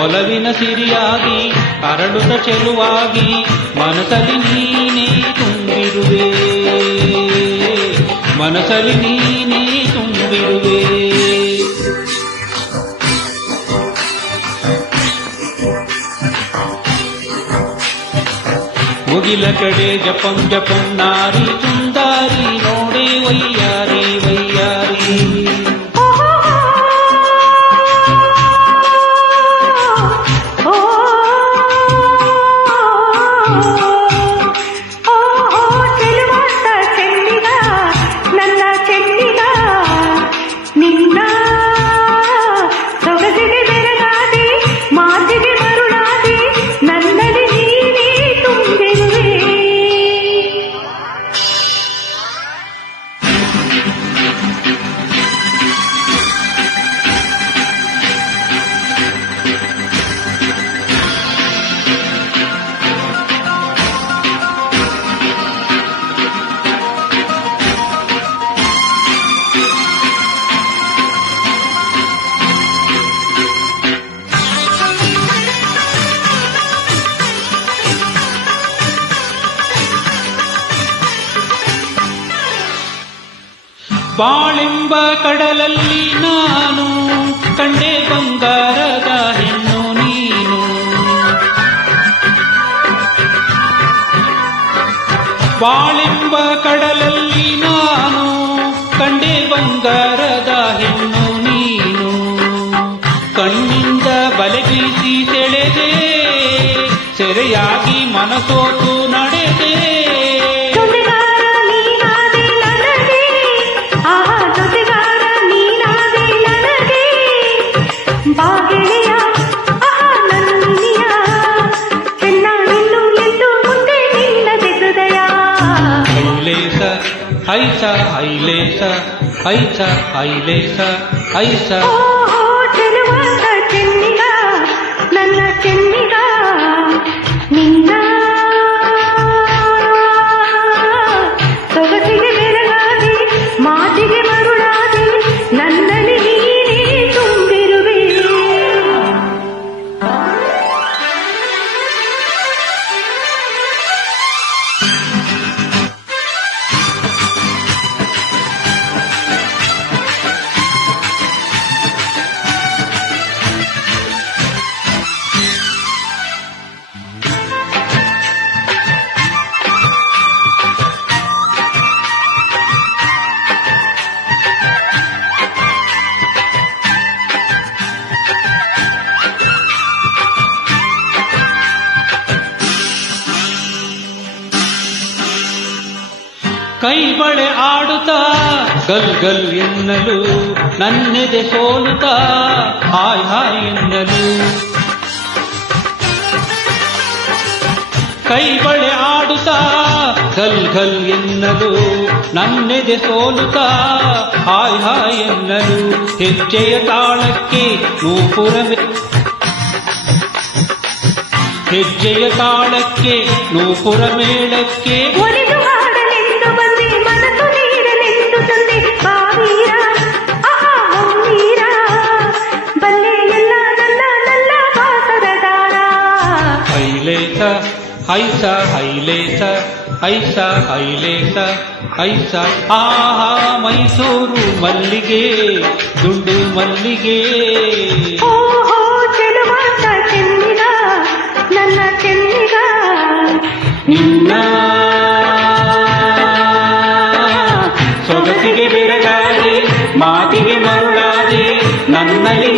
ಒಲವಿನ ಸಿರಿಯಾಗಿ ಅರಳುತ್ತ ಚೆಲುವಾಗಿ ಮನಸಲಿ ನೀನೇ ತುಂಬಿರುವೆ, ಮನಸಲಿ ನೀನೇ ತುಂಬಿರುವೆ. ಮುಗಿಲ ಕಡೆ ಜಪಂ ಜಪಂ ನಾರಿ ಸುಂದಾರಿ ನೋಡೆ ವಯ್ಯಾರಿ ವಯ್ಯಾರಿ. ಬಾಳೆಂಬ ಕಡಲಲ್ಲಿ ನಾನು ಕಂಡೆ ಬಂಗಾರದ ಹೆಣ್ಣು ನೀನು. ಬಾಳೆಂಬ ಕಡಲಲ್ಲಿ ನಾನು ಕಂಡೆ ಬಂಗಾರದ ಹೆಣ್ಣು ನೀನು. ಕಣ್ಣಿಂದ ಬಲೆ ಬೀಸಿ ಸೆಳೆದೆ, ಸೆರೆಯಾಗಿ ಮನಸೋತು ನಡೆದೆ. ಐಸ ಐಲೇಸ ಐಸ ಐಲೇಸ ಐಸ. ಚೆಲುವಾದ ಚೆನ್ನಿಗ ನನ್ನ ಚೆನ್ನಿಗ ನಿನ್ನ ಸೊಗಸಿಗೆ ಬೆರಗಾಗಿ ಮಾತಿಗೆ ಮರುಳಾಗಿ ನನ್ನಲ್ಲಿ ನೀನೇ ತುಂಬಿರುವೆ. ಕೈ ಬಳೆ ಆಡುತ್ತಾ ಗಲ್ ಗಲ್ ಎನ್ನಲು, ನನ್ನೆದೆ ಸೋಲುತ್ತಾ ಹಾಯ್ ಹಾಯ್ ಎನ್ನಲು. ಕೈ ಬಳೆ ಆಡುತ್ತಾ ಗಲ್ ಗಲ್ ಎನ್ನಲು, ನನ್ನೆದೆ ಸೋಲುತ್ತಾ ಹಾಯ್ ಹಾಯ್ ಎನ್ನಲು. ಹೆಜ್ಜೆಯ ತಾಳಕ್ಕೆ ನೂಪುರವೇ, ಹೆಜ್ಜೆಯ ತಾಳಕ್ಕೆ ನೂಪುರ ಮೇಳಕ್ಕೆ ಐಸ ಐಲೇಸ ಐಸ ಐಲೇಸ ಐಸ. ಆಹಾ ಮೈಸೂರು ಮಲ್ಲಿಗೆ ದುಂಡು ಮಲ್ಲಿಗೆ. ಚೆಲುವಾದ ಚೆನ್ನಿಗ ನನ್ನ ಚೆನ್ನಿಗ ನಿನ್ನ ಸೊಗಸಿಗೆ ಬೆರಗಾಗಿ ಮಾತಿಗೆ ಮರುಳಾದೆ ನನ್ನಲ್ಲಿ